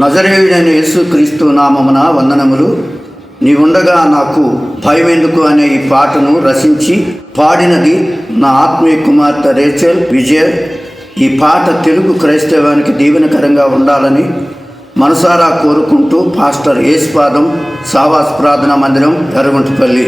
నజరేయుడైన యేసుక్రీస్తు నామమున వందనములు. నీవుండగా నాకు భయమెందుకు అనే ఈ పాటను రచించి పాడినది నా ఆత్మీయ కుమార్తె రేచల్ విజయ్. ఈ పాట తెలుగు క్రైస్తవానికి దీవెనకరంగా ఉండాలని మనసారా కోరుకుంటూ పాస్టర్ యేసుపాదం సావాస్ ప్రార్థనా మందిరం ఎర్రగుంటపల్లి.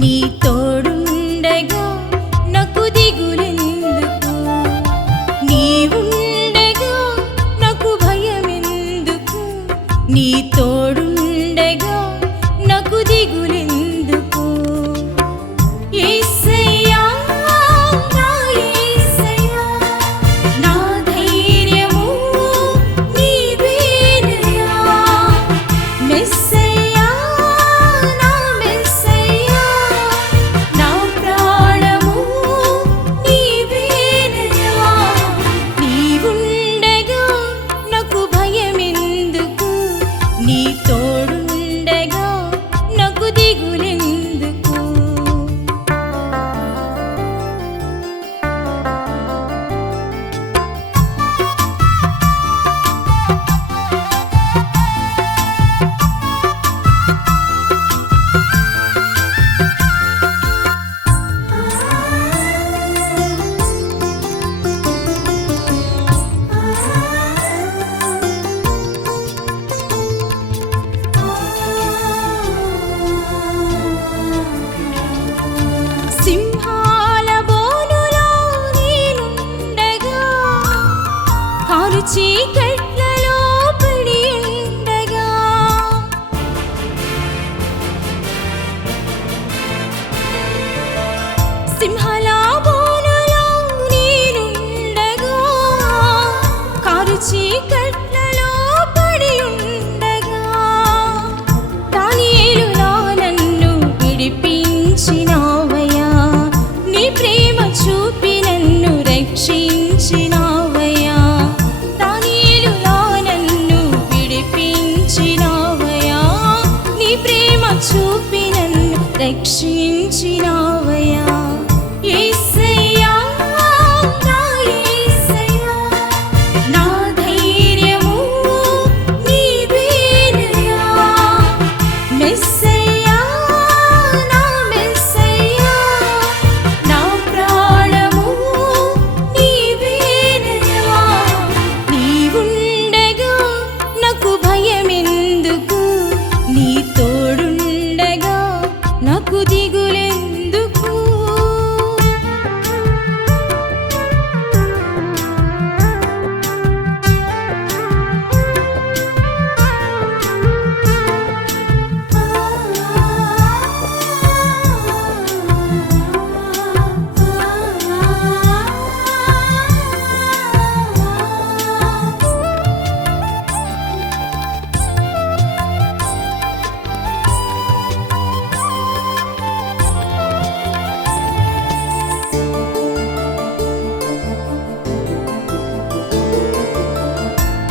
నీ తోడుండగా నాకు దిగులెందుకు, నీవుండగా నాకు భయమెందుకు, నీ తోడుండగా నాకు దిగులెందుకు. యేసయ్యా నా యేసయ్యా నా ధైర్యము నీవేనయ్యా, మెస్సయ్యా నా మెస్సయ్యా నా ప్రాణము నీవేనయ్యా. నీవుండగా నాకు భయమెందుకు, నీ తోడుండగా నాకు దిగులెందుకు. సింహాల బోనులో నేనుండగా, కారు చీకట్లలో పడి ఉండగా, సింహాల బోనులో నేనుండగా, కారు చీకట్లలో పడి ఉండగా, దానియేలులా నన్ను విడిపించినావయ్యా, నీ ప్రేమ చూపి నన్ను రక్షించినావయ్యా. దానియేలులా నన్ను విడిపించినావయ్యా, నీ ప్రేమ చూపి నన్ను రక్షించినావయ్యా. యేసయ్యా నా యేసయ్యా నా ధైర్యము నీవేనయ్యా, మెస్సయ్యా నా మెస్సయ్యా నా ప్రాణము నీవేనయ్యా. నీవుండగా నాకు భయమెందుకు, నీ తోడుండగా నాకు దిగులెందుకు.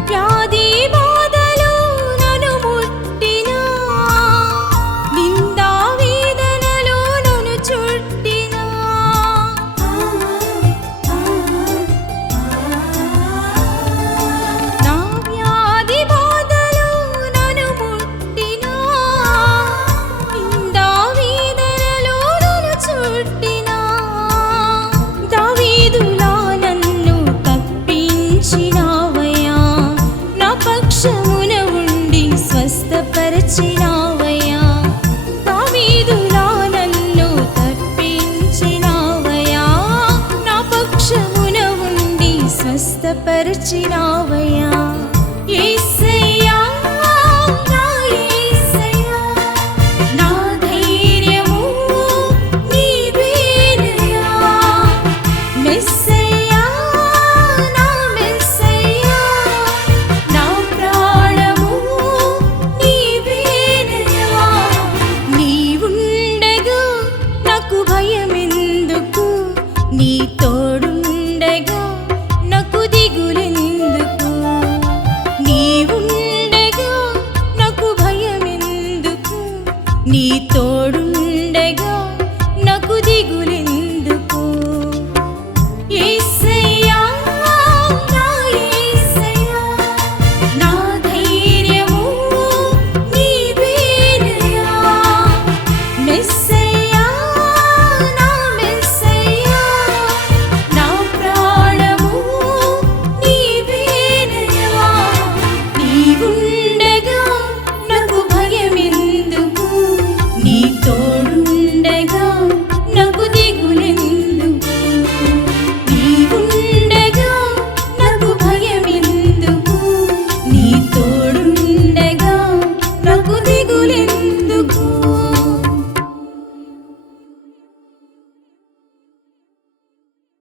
వ్యాధి బాధలు నన్ను ముట్టినా, నిందా వేదనలు నన్ను చుట్టినా, నా వ్యాధి బాధలు నన్ను ముట్టినా, నిందా వేదనలు నన్ను చుట్టినా, దావీదులా నన్ను తప్పించినావయ్యా, నా పక్షమున ఉండి స్వస్థపరచినావయ్యా. దావీదులా నన్ను తప్పించినావయ్యా, నా పక్షమున ఉండి స్వస్థపరచినావయ్యా. యేసయ్యా